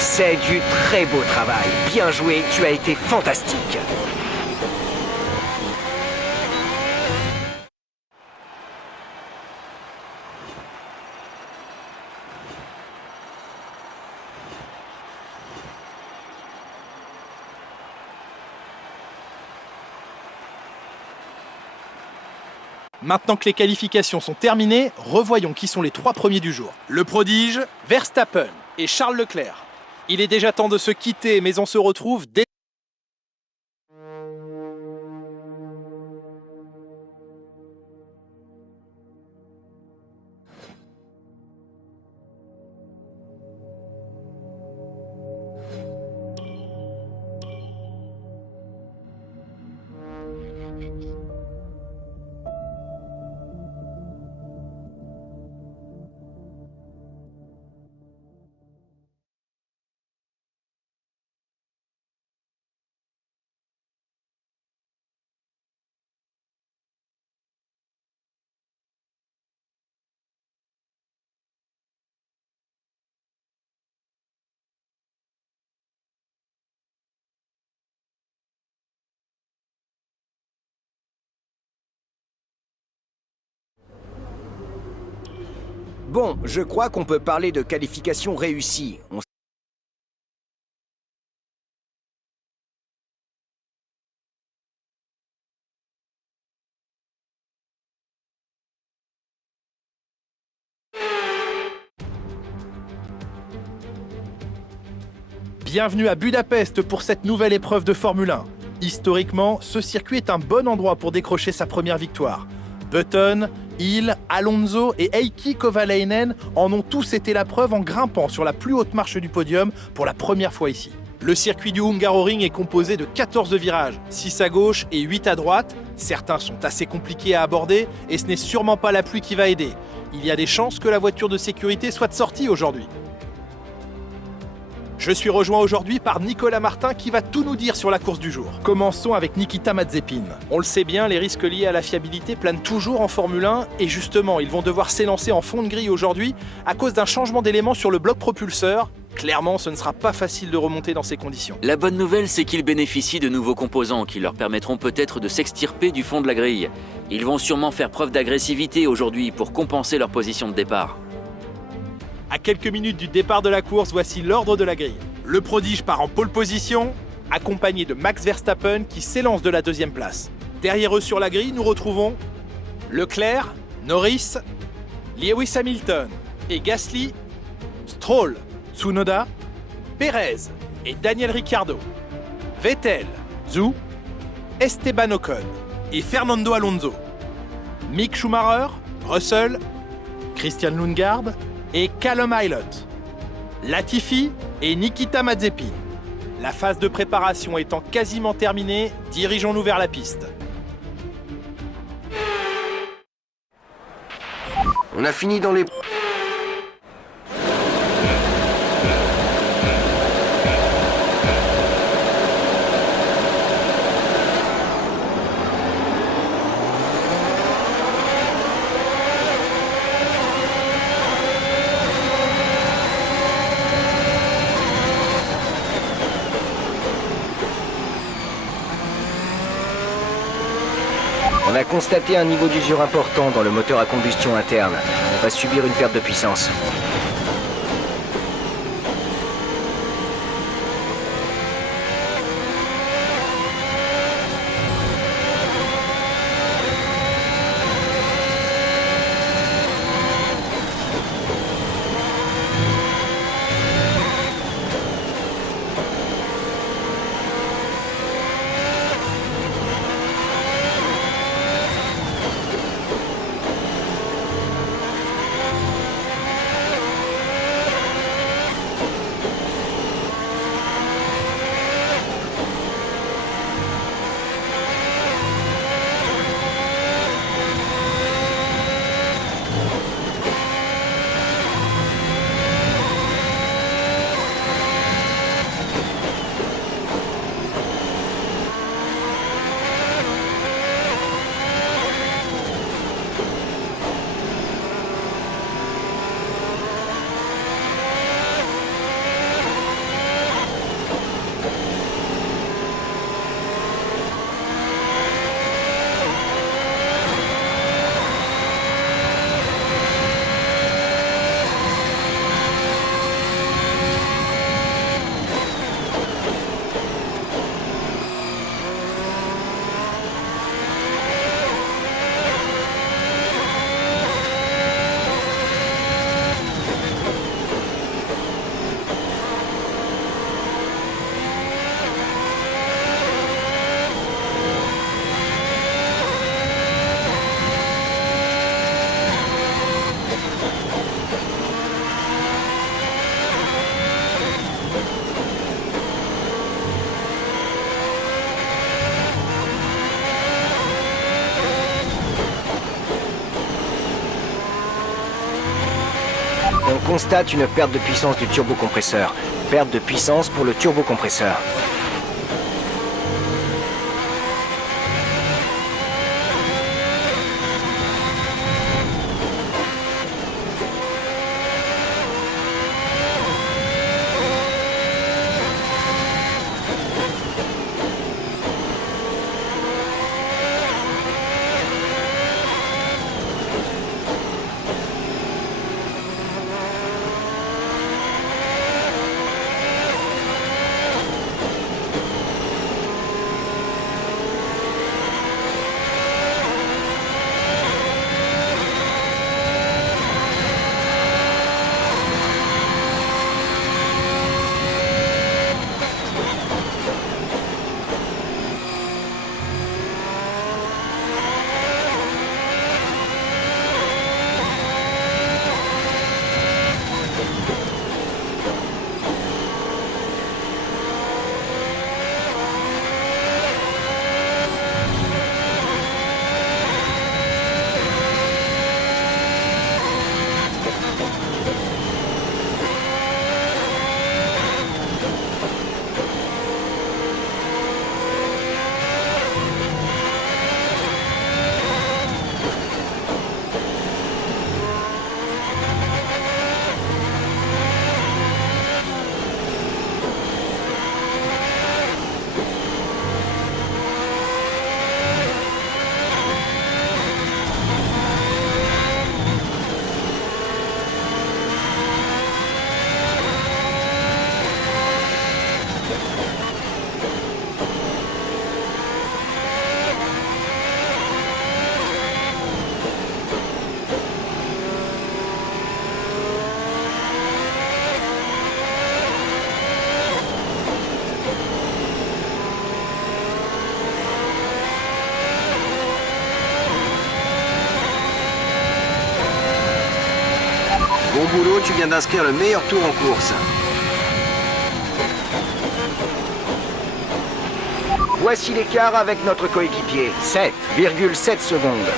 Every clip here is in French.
C'est du très beau travail. Bien joué, tu as été fantastique. Maintenant que les qualifications sont terminées, revoyons qui sont les 3 premiers du jour. Le prodige, Verstappen et Charles Leclerc. Il est déjà temps de se quitter, mais on se retrouve dès... Bon, je crois qu'on peut parler de qualification réussie. Bienvenue à Budapest pour cette nouvelle épreuve de Formule 1. Historiquement, ce circuit est un bon endroit pour décrocher sa première victoire. Button, Hill, Alonso et Heikki Kovalainen en ont tous été la preuve en grimpant sur la plus haute marche du podium pour la première fois ici. Le circuit du Hungaroring est composé de 14 virages, 6 à gauche et 8 à droite. Certains sont assez compliqués à aborder et ce n'est sûrement pas la pluie qui va aider. Il y a des chances que la voiture de sécurité soit sortie aujourd'hui. Je suis rejoint aujourd'hui par Nicolas Martin qui va tout nous dire sur la course du jour. Commençons avec Nikita Mazepin. On le sait bien, les risques liés à la fiabilité planent toujours en Formule 1 et justement, ils vont devoir s'élancer en fond de grille aujourd'hui à cause d'un changement d'élément sur le bloc propulseur. Clairement, ce ne sera pas facile de remonter dans ces conditions. La bonne nouvelle, c'est qu'ils bénéficient de nouveaux composants qui leur permettront peut-être de s'extirper du fond de la grille. Ils vont sûrement faire preuve d'agressivité aujourd'hui pour compenser leur position de départ. À quelques minutes du départ de la course, voici l'ordre de la grille. Le prodige part en pole position, accompagné de Max Verstappen qui s'élance de la 2e place. Derrière eux sur la grille, nous retrouvons Leclerc, Norris, Lewis Hamilton et Gasly, Stroll, Tsunoda, Perez et Daniel Ricciardo, Vettel, Zhou, Esteban Ocon et Fernando Alonso, Mick Schumacher, Russell, Christian Lundgaard et Callum Ilott, Latifi et Nikita Mazepin. La phase de préparation étant quasiment terminée, dirigeons-nous vers la piste. On a fini dans les... On a constaté un niveau d'usure important dans le moteur à combustion interne. On va subir une perte de puissance. constate une perte de puissance du turbocompresseur. Perte de puissance pour le turbocompresseur. Bon boulot, tu viens d'inscrire le meilleur tour en course. Voici l'écart avec notre coéquipier. 7,7 secondes.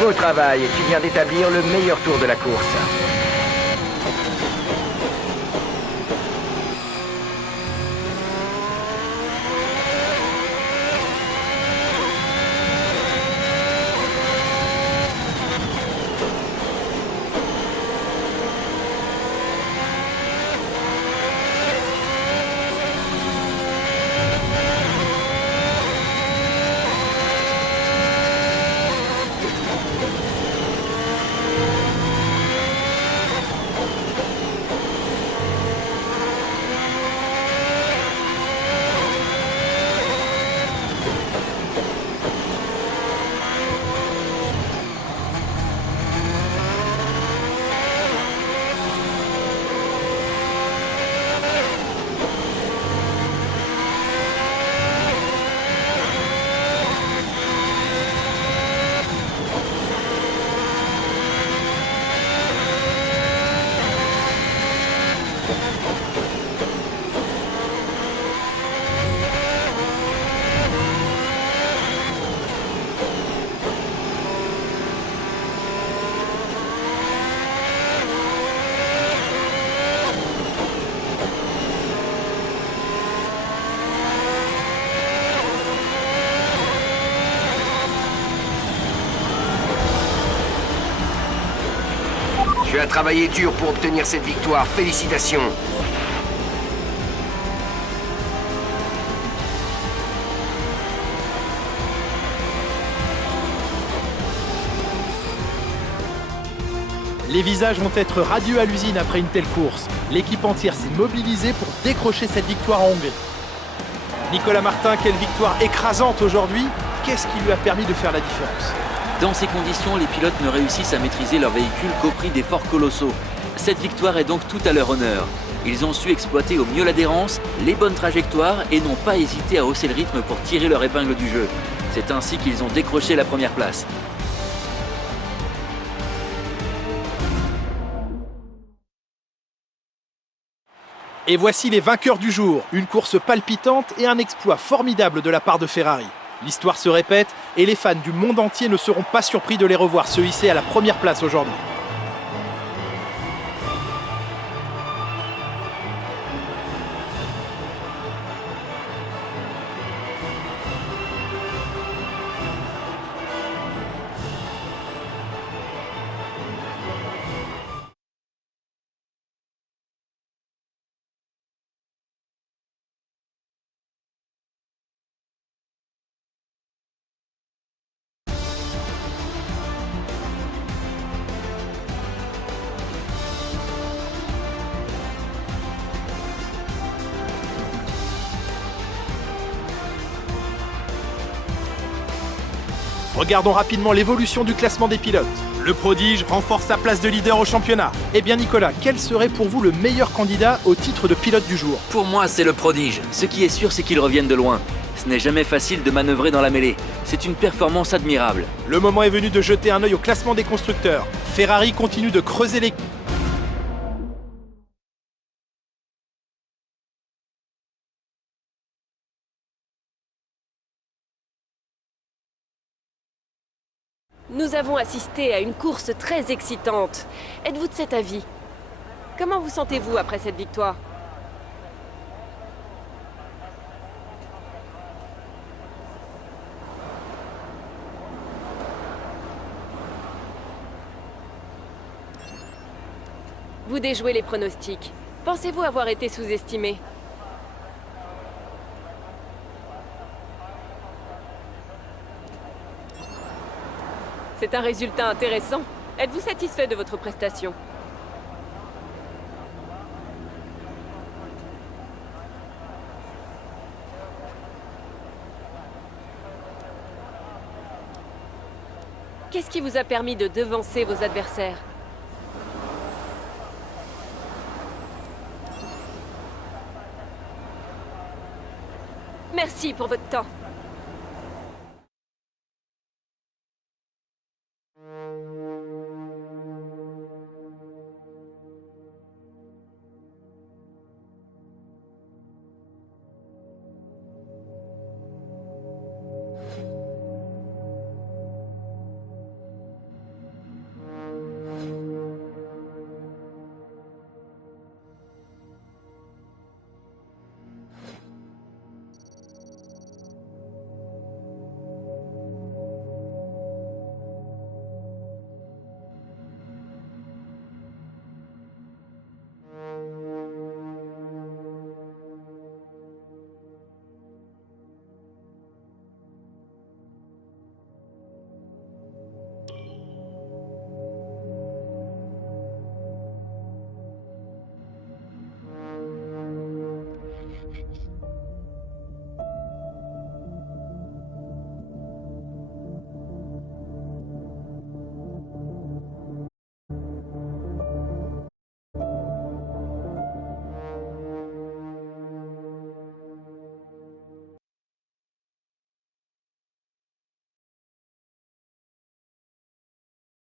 Beau travail, tu viens d'établir le meilleur tour de la course. Tu as travaillé dur pour obtenir cette victoire. Félicitations. Les visages vont être radieux à l'usine après une telle course. L'équipe entière s'est mobilisée pour décrocher cette victoire en Hongrie. Nicolas Martin, quelle victoire écrasante aujourd'hui. Qu'est-ce qui lui a permis de faire la différence? Dans ces conditions, les pilotes ne réussissent à maîtriser leur véhicule qu'au prix d'efforts colossaux. Cette victoire est donc tout à leur honneur. Ils ont su exploiter au mieux l'adhérence, les bonnes trajectoires et n'ont pas hésité à hausser le rythme pour tirer leur épingle du jeu. C'est ainsi qu'ils ont décroché la première place. Et voici les vainqueurs du jour, une course palpitante et un exploit formidable de la part de Ferrari. L'histoire se répète et les fans du monde entier ne seront pas surpris de les revoir se hisser à la première place aujourd'hui. Regardons rapidement l'évolution du classement des pilotes. Le prodige renforce sa place de leader au championnat. Eh bien Nicolas, quel serait pour vous le meilleur candidat au titre de pilote du jour? Pour moi, c'est le prodige. Ce qui est sûr, c'est qu'ils reviennent de loin. Ce n'est jamais facile de manœuvrer dans la mêlée. C'est une performance admirable. Le moment est venu de jeter un œil au classement des constructeurs. Ferrari continue de creuser les... Nous avons assisté à une course très excitante. Êtes-vous de cet avis? Comment vous sentez-vous après cette victoire? Vous déjouez les pronostics. Pensez-vous avoir été sous-estimé? C'est un résultat intéressant. Êtes-vous satisfait de votre prestation? Qu'est-ce qui vous a permis de devancer vos adversaires? Merci pour votre temps.